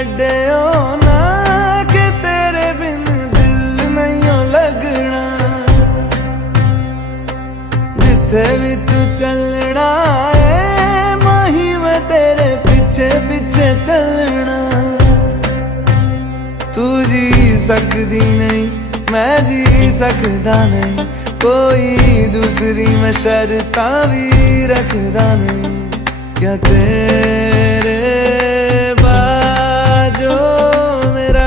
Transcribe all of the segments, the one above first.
छड्डियो ना कि तेरे बिन दिल नहीं लगना। जिथे भी तू चलना है माही मैं तेरे पीछे पीछे चलना। तू जी सकदी नहीं मैं जी सकदा नहीं, कोई दूसरी मैं शर्तां भी रखदा नहीं। क्या तेरे बाजो मेरा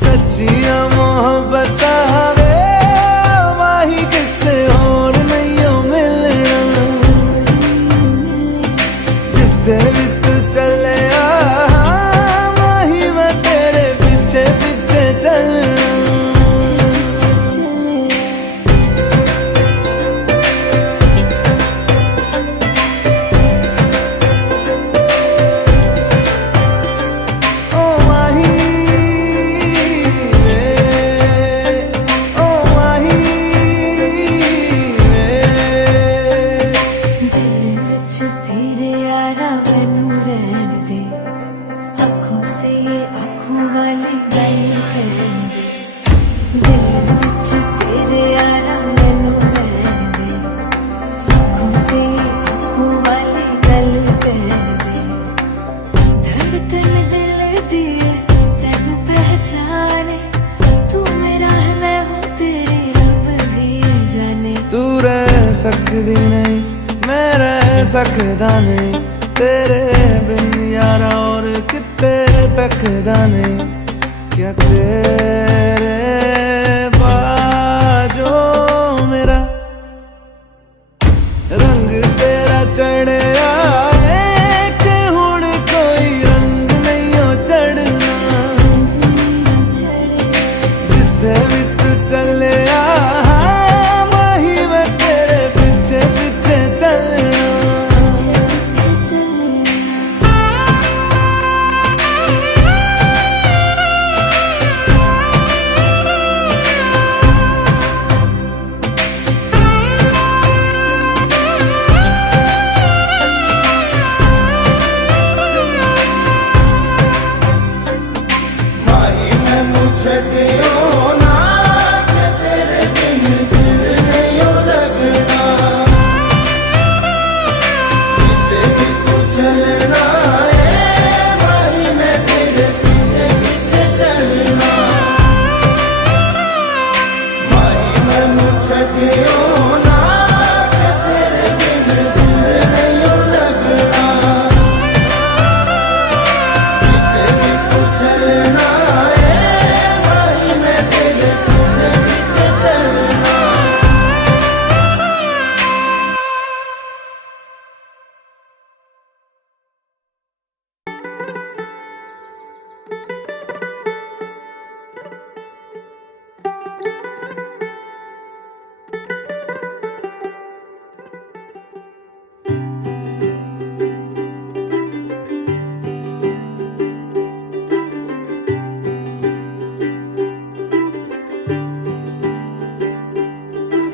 सच्चियां मोहब्बत वे माही किते और नहीं हो मिलना। जिथे भी तू चले माही मैं तेरे पीछे पीछे चलना। सकदी नहीं मैं रह सकदा नहीं, तेरे बिन यारा और किते तकदा नहीं। क्या तेरे बाजो मेरा रंग तेरा चढ़िया कि हुण कोई रंग नहीं हो चढ़ना। जिथे भी तू चले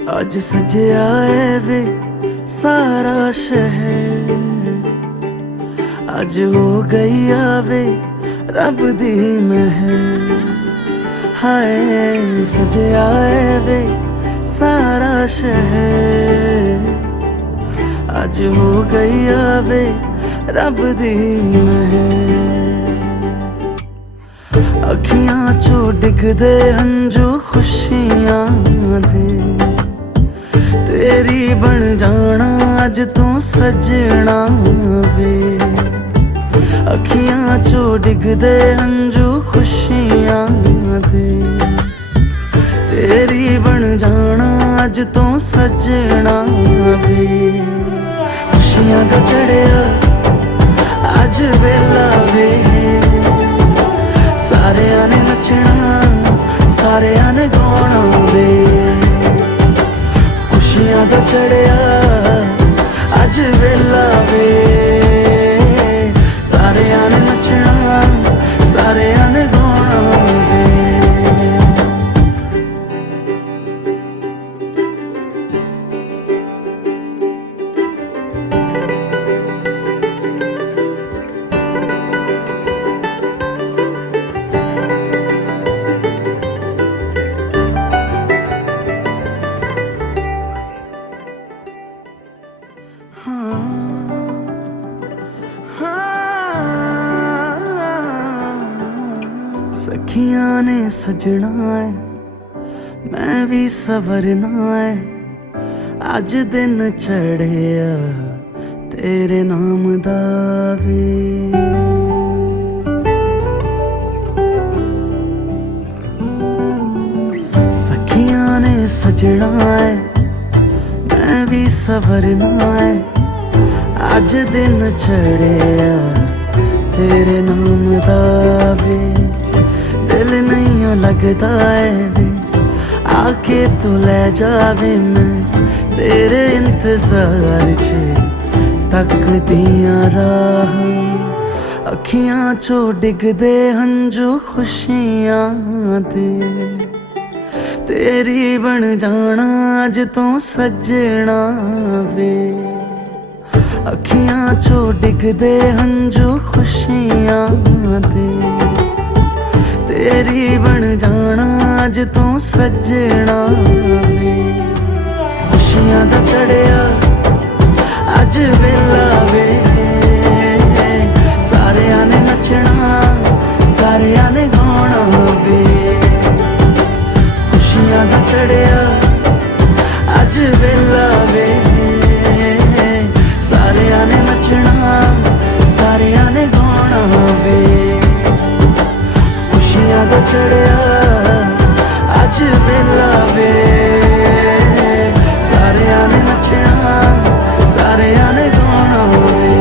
आज सजया है वे सारा शहर, आज हो गई आवे रब दी महर। हाय सजया है वे सारा शहर, आज हो गई आवे रब दी महर। अखियां चो डिगदे हंजू खुशियां दे, तेरी बन जाना अज तू सजना वे। अखियां चो डिगदे हंजू खुशियां दे, तेरी बन जाना अज तू सजना वे। खुशियां दा चढ़िया अज वेला वे, सारियां ने नचना सारियां ने गाना वे। खुशियां दा चढ़िया अज वेला वे, सारियां ने नचना सारियां ने गाना वे। सखियां ने सजना है मैं भी सवरना है अज दिन चढ़िया तेरे नाम दा वे सखियां ने सजना है मैं भी सवरना है अज दिन चढ़िया तेरे नाम दा वे दिल नहीं लगता है वे आके तू ले जावे मैं तेरे इंतजार च तकदियां राह अखियां चो डिगदे हंजू खुशियां दे तेरी बन जाना अज तो सजना वे अखियां चो डिगदे हंजू खुशियां दे तेरी बन जाना अज तो सजना वे खुशियां दा चढ़िया अज वेला वे सारियां ने नचना सारियां ने गाना वे खुशियां दा चढ़िया अज वेला वे सारियां ने नचना सारियां ने गाना वे खुशियां दा चढ़िया अज वेला वे सारियां ने नचना सारियां ने गाना वे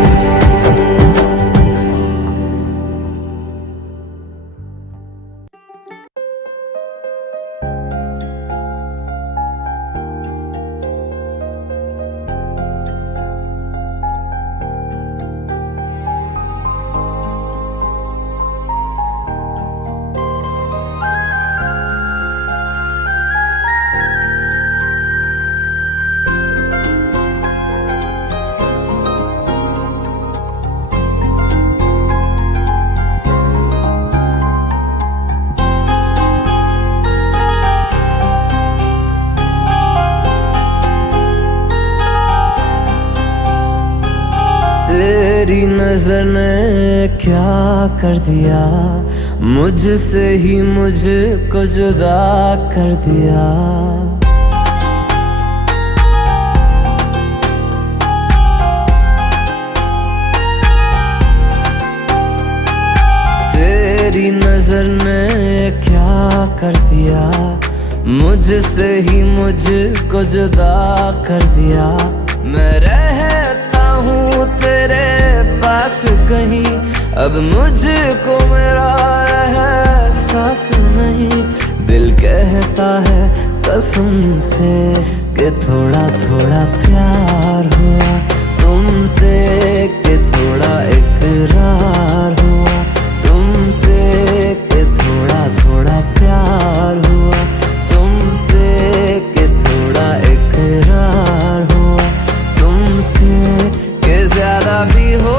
तेरी नजर ने क्या कर दिया मुझसे ही मुझको जुदा कर दिया तेरी नजर ने क्या कर दिया मुझसे ही मुझको जुदा कर दिया मैं रहता हूँ तेरे पास कहीं अब मुझको मेरा एहसास नहीं दिल कहता है कसम से कि थोड़ा थोड़ा प्यार हुआ तुमसे कि थोड़ा इकरार हुआ तुमसे कि थोड़ा थोड़ा प्यार हुआ तुमसे कि थोड़ा इकरार हुआ तुमसे कि ज्यादा भी हो